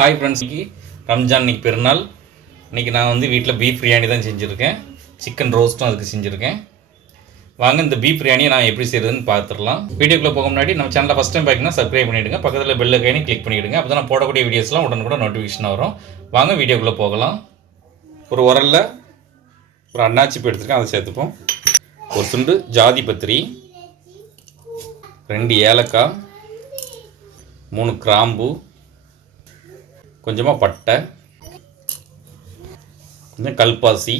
Hi friends Ramzan இன்றைக்கி பெருநாள். இன்றைக்கி நான் வந்து வீட்டில் பீஃப் பிரியாணி தான் செஞ்சுருக்கேன். சிக்கன் ரோஸ்ட்டும் அதுக்கு செஞ்சுருக்கேன். வாங்க இந்த பீஃப் பிரியாணியை நான் எப்படி செய்கிறதுன்னு பார்த்துடலாம் வீடியோக்குள்ளே போக முன்னாடி நம்ம சேனலை ஃபஸ்ட் டைம் பார்க்கணும் சப்ஸ்கிரைப் பண்ணிவிடுங்க பக்கத்தில் பெல் கைனி கிளிக் பண்ணிவிடுங்க அப்போ தான் போடக்கூடிய வீடியோஸ்லாம் உடனே கூட நோட்டிஃபிகேஷன் வரும். வாங்க வீடியோக்குள்ளே போகலாம். ஒரு உரலில் ஒரு அண்ணாச்சிப்பு எடுத்துருக்கேன். அதை சேர்த்துப்போம். ஒரு துண்டு ஜாதி பத்திரி. ரெண்டு ஏலக்காய். மூணு கிராம்பு. கொஞ்சமாக பட்டை கொஞ்சம் கல்பாசி.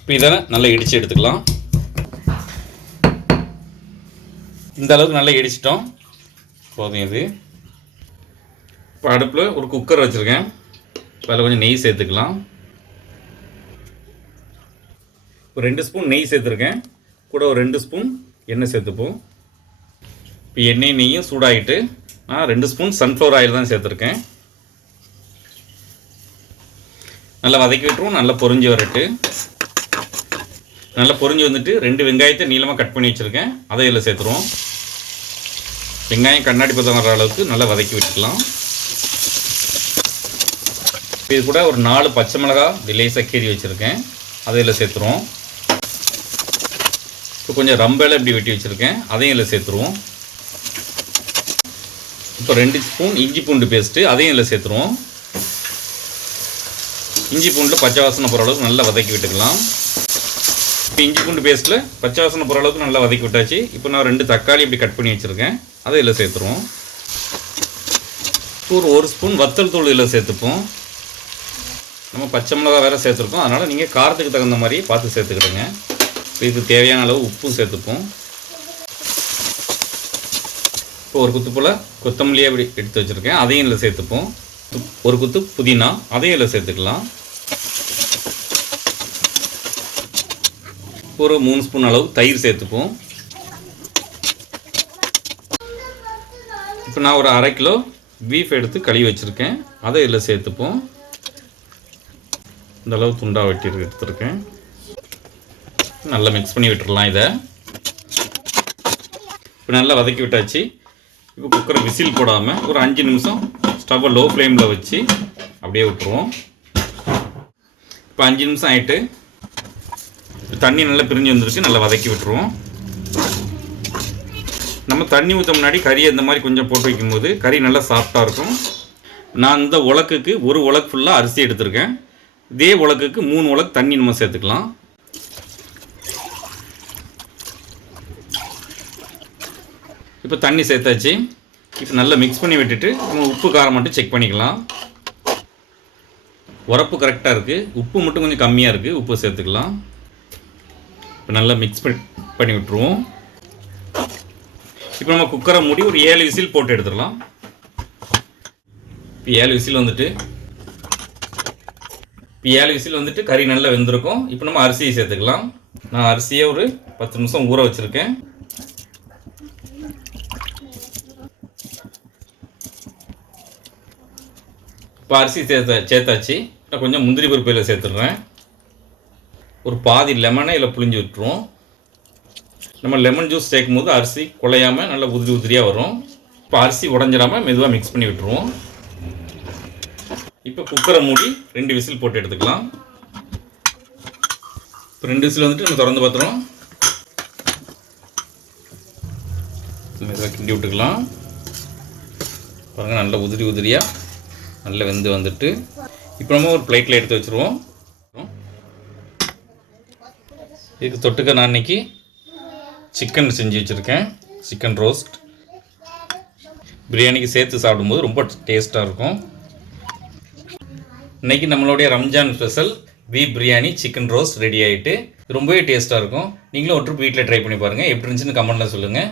இப்போ இதெல்லாம் நல்லா இடித்து எடுத்துக்கலாம். இந்த அளவுக்கு நல்லா இடிச்சிட்டோம். போதும் இது. இப்போ அடுப்பில் ஒரு குக்கர் வச்சுருக்கேன். இப்போ அதில் கொஞ்சம் நெய் சேர்த்துக்கலாம். ஒரு ரெண்டு ஸ்பூன் நெய் சேர்த்துருக்கேன். கூட ஒரு ரெண்டு ஸ்பூன் எண்ணெய் சேர்த்துப்போம். இப்போ எண்ணெய் நெய்யும் சூடாகிட்டு நான் ரெண்டு ஸ்பூன் சன்ஃப்ளவர் ஆயில் தான் சேர்த்துருக்கேன். நல்லா வதக்கி விட்டுருவோம் நல்லா பொரிஞ்சு வரட்டு. நல்லா பொரிஞ்சு வந்துட்டு ரெண்டு வெங்காயத்தை நீளமாக கட் பண்ணி வச்சுருக்கேன். அதை இதில் சேர்த்துருவோம். வெங்காயம் கண்ணாடி பதம் வர அளவுக்கு நல்லா வதக்கி விட்டுக்கலாம். இது கூட ஒரு நாலு பச்சை மிளகா லேசாக கீறி வச்சுருக்கேன். அதை இதில் சேர்த்துருவோம். இப்போ கொஞ்சம் ரம்பையில் இப்படி வெட்டி வச்சுருக்கேன். அதையும் இதில் சேர்த்துருவோம். இப்போ ரெண்டு ஸ்பூன் இஞ்சி பூண்டு பேஸ்ட்டு அதையும் இதில் சேர்த்துருவோம். இஞ்சி பூண்டில் பச்சை வாசனை போகிற அளவுக்கு நல்லா வதக்கி விட்டுக்கலாம். இப்போ இஞ்சி பூண்டு பேஸ்ட்டில் பச்சை வாசனை போகிற அளவுக்கு நல்லா வதக்கி விட்டாச்சு. இப்போ நான் ரெண்டு தக்காளி இப்படி கட் பண்ணி வச்சுருக்கேன். அதை இதில் சேர்த்துருவோம். ஒரு ஒரு ஸ்பூன் வத்தல் தூள் இதில் சேர்த்துப்போம். நம்ம பச்சை மிளகா வேறு சேர்த்துருக்கோம். அதனால் நீங்கள் காரத்துக்கு தகுந்த மாதிரி பார்த்து சேர்த்துக்கிடுங்க. இப்போ இதுக்கு தேவையான அளவு உப்பும் சேர்த்துப்போம். இப்போ ஒரு குத்து போல் கொத்தமல்லியே இப்படி எடுத்து வச்சுருக்கேன். அதையும் இதில் சேர்த்துப்போம். ஒரு குத்து புதினா அதையும் இதில் சேர்த்துக்கலாம். ஒரு மூணு ஸ்பூன் அளவு தயிர் சேர்த்துப்போம். இப்போ நான் ஒரு அரை கிலோ பீஃப் எடுத்து கழுவி வச்சுருக்கேன். அதை இதில் சேர்த்துப்போம். இந்த அளவு துண்டாக வெட்டி எடுத்துருக்கேன். நல்லா மிக்ஸ் பண்ணி விட்டுடலாம் இதை. இப்போ நல்லா வதக்கி விட்டாச்சு. இப்போ குக்கரை விசில் போடாமல் ஒரு அஞ்சு நிமிஷம் ஸ்டவ்வை லோ ஃப்ளேமில் வச்சு அப்படியே விட்டுருவோம். இப்போ அஞ்சு நிமிஷம் ஆகிட்டு தண்ணி நல்லா பிரிஞ்சு வந்துருச்சு நல்லா வதக்கி விட்டுருவோம். நம்ம தண்ணி ஊற்ற முன்னாடி கறியை இந்த மாதிரி கொஞ்சம் போட்டு வைக்கும்போது கறி நல்லா சாஃப்டாக இருக்கும். நான் இந்த உலக்குக்கு ஒரு உலக்கு ஃபுல்லாக அரிசி எடுத்திருக்கேன். இதே உலக்குக்கு மூணு உலக்கு தண்ணி நம்ம சேர்த்துக்கலாம். இப்போ தண்ணி சேர்த்தாச்சு. இப்போ நல்லா மிக்ஸ் பண்ணி விட்டுட்டு நம்ம உப்பு காரம் மட்டும் செக் பண்ணிக்கலாம். உரப்பு கரெக்டாக இருக்குது உப்பு மட்டும் கொஞ்சம் கம்மியாக இருக்குது உப்பு சேர்த்துக்கலாம். இப்போ நல்லா மிக்ஸ் பண்ணி பண்ணி விட்டுருவோம். இப்போ நம்ம குக்கரை மூடி ஒரு ஏழு விசில் போட்டு எடுத்துடலாம். இப்போ ஏழு விசில் வந்துட்டு இப்போ ஏழு விசில் வந்துட்டு கறி நல்லா வெந்திருக்கும். இப்போ நம்ம அரிசியை சேர்த்துக்கலாம். நான் அரிசியை ஒரு பத்து நிமிஷம் ஊற வச்சுருக்கேன். இப்போ அரிசி சேர்த்த சேர்த்தாச்சு. நான் கொஞ்சம் முந்திரி பருப்பு இதில் சேர்த்துடுறேன். ஒரு பாதி லெமனை இதில் புளிஞ்சு விட்டுருவோம். நம்ம லெமன் ஜூஸ் சேர்க்கும் போது அரிசி குழையாமல் நல்லா உதிரி உதிரியாக வரும். இப்போ அரிசி உடஞ்சிடாமல் மெதுவாக மிக்ஸ் பண்ணி விட்டுருவோம். இப்போ குக்கரை மூடி ரெண்டு விசில் போட்டு எடுத்துக்கலாம். இப்போ ரெண்டு விசில் வந்துட்டு நம்ம திறந்து பார்த்துருவோம் மெதுவாக கிண்டி விட்டுக்கலாம். பாருங்கள் நல்லா உதிரி உதிரியாக நல்லா வெந்து வந்துட்டு இப்போ நம்ம ஒரு பிளேட்டில் எடுத்து வச்சுருவோம். இதுக்கு தொட்டுக்க நான் இன்றைக்கி சிக்கன் செஞ்சு வச்சுருக்கேன். சிக்கன் ரோஸ்ட் பிரியாணிக்கு சேர்த்து சாப்பிடும்போது ரொம்ப டேஸ்ட்டாக இருக்கும். இன்றைக்கி நம்மளுடைய Ramzan special beef biryani chicken roast ready ஆகிட்டு ரொம்பவே டேஸ்ட்டாக இருக்கும். நீங்களும் ஒரு வீட்டில் ட்ரை பண்ணி பாருங்கள் எப்படி இருந்துச்சுன்னு கமெண்ட்டில் சொல்லுங்கள்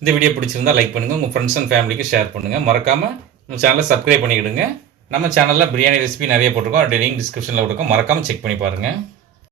இந்த வீடியோ பிடிச்சிருந்தா லைக் பண்ணுங்கள் உங்கள் ஃப்ரெண்ட்ஸ் அண்ட் ஃபேமிலிக்கு ஷேர் பண்ணுங்கள் மறக்காமல் நம்ம சேனலை சப்ஸ்கிரைப் பண்ணிக்கிடுங்க. நம்ம சேனலில் பிரியாணி ரெசிபி நிறைய போட்டிருக்கோம். அதோட லிங்க் டிஸ்கிரிப்ஷனில் கொடுக்கும். மறக்காமல் செக் பண்ணி பாருங்கள்